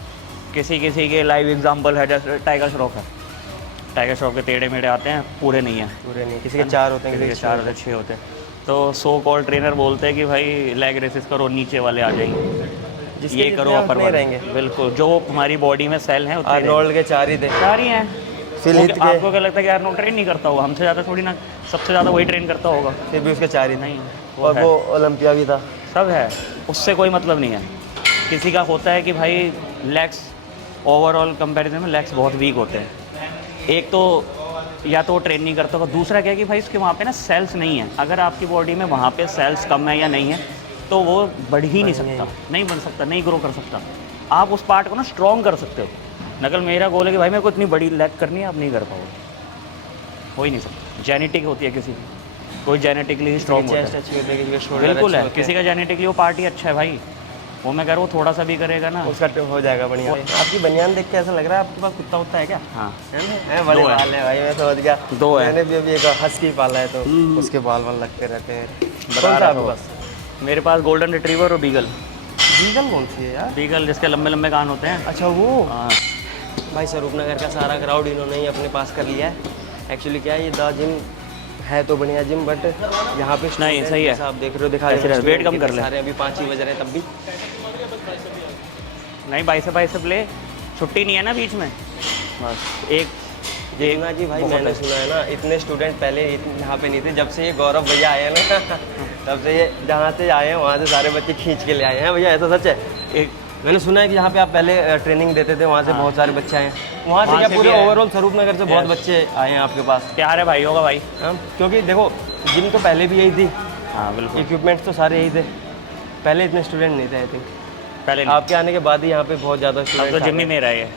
किसी किसी के लाइव एग्जांपल है, जैसे टाइगर श्रॉफ है। टाइगर श्रॉफ के टेढ़े मेढ़े आते हैं, पूरे नहीं हैं। पूरे नहीं, किसी के 4 होते हैं, किसी के 4 होते हैं, 6 होते हैं। तो सो कॉल ट्रेनर बोलते हैं कि भाई लेग रेसिस करो, नीचे वाले आ जाएंगे, जिसके ये करो, जितने अपर उतने वाले। रहेंगे। बिल्कुल, जो हमारी बॉडी में सेल हैं उतने रहेंगे। आर्नोल्ड के 4 ही थे। 4 ही हैं। फिल वो हिट के आपको क्या लगता है कि यार नो ट्रेन नहीं करता होगा? हमसे ज़्यादा थोड़ी ना, सबसे ज़्यादा वही ट्रेन करता होगा। फिर भी उसके 4 ही थे। नहीं, और है। वो ओलंपिया भी था। सब है, उससे कोई मतलब नहीं है। किसी का होता है कि भाई लेग्स, ओवरऑल कंपैरिजन में लेग्स बहुत वीक होते हैं। एक तो या तो वो ट्रेन नहीं करता होगा, दूसरा क्या है कि भाई उसके वहाँ पे ना सेल्स नहीं है। अगर आपकी बॉडी में वहाँ पे सेल्स कम है या नहीं है, तो वो बढ़ ही नहीं सकता, नहीं बन सकता, नहीं ग्रो कर सकता। आप उस पार्ट को ना स्ट्रॉन्ग कर सकते हो। नकल मेरा गोल है कि भाई मेरे को इतनी बड़ी लेग करनी है, आप नहीं कर पाओगे, हो ही नहीं सकता। जेनेटिक होती है किसी की, कोई जेनेटिकली स्ट्रॉन्ग होता चेस्ट है। अच्छी होती है, किसी के शोल्डर बिल्कुल अच्छे है, होते किसी का जेनेटिकली वो पार्ट ही अच्छा है भाई, वो मैं कह रहा हूँ थोड़ा सा भी करेगा ना। हैं, उसका हो जाएगा बढ़िया। आपकी बनियान देख के ऐसा लग रहा है आपके पास कुत्ता उत्ता है क्या? हाँ, है ना? है, बड़े 2 है। बाल है भाई, मैं समझ गया। 2 है। मैंने भी अभी एक हस्की पाला है, तो उसके बाल वाल लगते रहते हैं। बता कौन सा रहा आपके था। पास? मेरे पास गोल्डन रिट्रीवर और बीगल। बीगल कौन सी है यार? बीगल जिसके लंबे लंबे कान होते हैं। अच्छा वो। हाँ, भाई स्वरूप नगर का सारा क्राउड इन्होंने ही अपने पास कर लिया है। एक्चुअली क्या है, ये द जिम है तो बढ़िया जिम, बट यहाँ पे नहीं, student सही है। जैसा आप देख रहे हो, दिखा ऐसे रहे हो, वेट कम student कर ले। सारे अभी 5 ही बज रहे हैं तब भी। नहीं, बाइसेप ले, छुट्टी नहीं है ना बीच में, बस एक देखना जी भाई, बहुत मैंने है। सुना है ना, इतने स्टूडेंट पहले यहाँ पे नहीं थे। जब से ये गौरव भैया आए हैं ना तब से ये जहाँ से आए हैं वहाँ से सारे बच्चे खींच के ले आए हैं भैया, ऐसा सच है? एक मैंने सुना है कि यहाँ पे आप पहले ट्रेनिंग देते थे, वहाँ से बहुत सारे बच्चे आए हैं। वहाँ से वहाँ क्या से पूरे भी आए। ओवरऑल स्वरूप नगर से बहुत Yes. बच्चे आए हैं आपके पास? प्यार है भाइयों का भाई। हाँ, क्योंकि देखो जिम तो पहले भी यही थी, हाँ बिल्कुल, इक्विपमेंट्स तो सारे यही थे, पहले इतने स्टूडेंट नहीं थे आई थिंक। पहले नहीं। आपके आने के बाद ही यहाँ पे बहुत ज़्यादा अब तो स्टूडेंट जिम्मी मेरा है,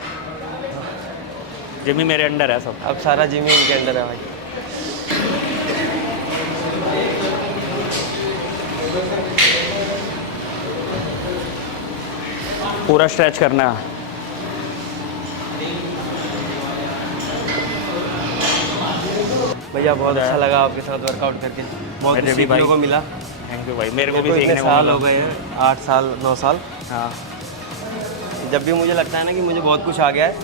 जिम्मी मेरे अंडर है सब। अब सारा जिम ही इनके अंदर है भाई। पूरा स्ट्रेच करना है। भैया बहुत अच्छा लगा आपके साथ वर्कआउट करके, बहुत कुछ मुझे भी सीखने भाई। को मिला। थैंक यू भाई, मेरे को भी इतने सीखने को साल मिला। हो गए हैं, 8 साल 9 साल। हाँ जब भी मुझे लगता है ना कि मुझे बहुत कुछ आ गया है,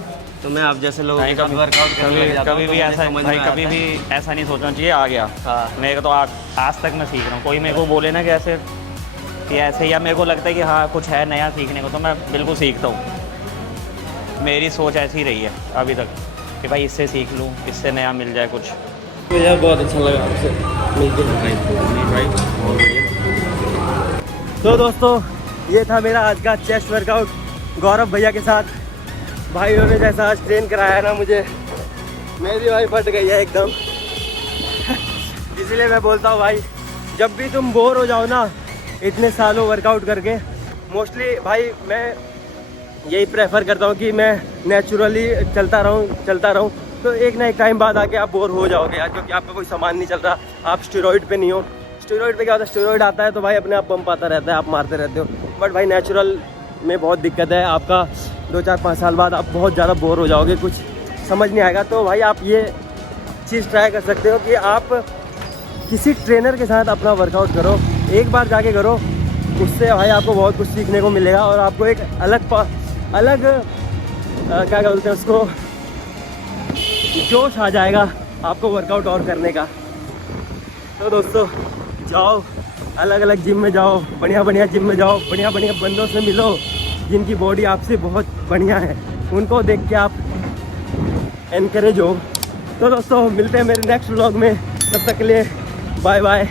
तो मैं आप जैसे लोगों भाई, के साथ वर्कआउट करने लग जाता हूँ, कभी तो भी मुझे ऐसा समझ भाई, में कभी आता भी है। ऐसा नहीं सोचना चाहिए आ गया। हाँ। मेरे को तो आज तक मैं सीख रहा हूँ। कोई मेरे को बोले ना कि ऐसे कि ऐसे, या मेरे को लगता है कि हाँ कुछ है नया सीखने को, तो मैं बिल्कुल सीखता हूँ। मेरी सोच ऐसी रही है अभी तक कि भाई इससे सीख लूँ, इससे नया मिल जाए कुछ। मुझे बहुत अच्छा लगा आपसे मिलकर। भाई बहुत बढ़िया। तो दोस्तों, ये था मेरा आज का चेस्ट वर्कआउट गौरव भैया के साथ। भाइयों ने जैसा आज ट्रेन कराया ना मुझे, मेरी भाई फट गई है एकदम। इसीलिए मैं बोलता हूँ भाई, जब भी तुम बोर हो जाओ ना इतने सालों वर्कआउट करके, मोस्टली भाई मैं यही प्रेफर करता हूँ कि मैं नेचुरली चलता रहूँ। तो एक ना एक टाइम बाद आके आप बोर हो जाओगे यार, क्योंकि आपका कोई सामान नहीं चल रहा, आप स्टेरॉइड पे नहीं हो। स्टेरॉइड पे क्या होता है, स्टेरॉइड आता है तो भाई अपने आप पंप आता रहता है, आप मारते रहते हो। बट भाई नेचुरल में बहुत दिक्कत है, आपका 2-4-5 साल बाद आप बहुत ज़्यादा बोर हो जाओगे, कुछ समझ नहीं आएगा। तो भाई आप ये चीज़ ट्राई कर सकते हो कि आप किसी ट्रेनर के साथ अपना वर्कआउट करो, एक बार जाके करो, उससे भाई आपको बहुत कुछ सीखने को मिलेगा और आपको एक अलग क्या बोलते हैं उसको, जोश आ जाएगा आपको वर्कआउट और करने का। तो दोस्तों जाओ, अलग अलग जिम में जाओ, बढ़िया जिम में जाओ, बढ़िया बंदों से मिलो जिनकी बॉडी आपसे बहुत बढ़िया है, उनको देख के आप एनकरेज हो। तो दोस्तों मिलते हैं मेरे नेक्स्ट व्लॉग में, तब तक के लिए बाय बाय।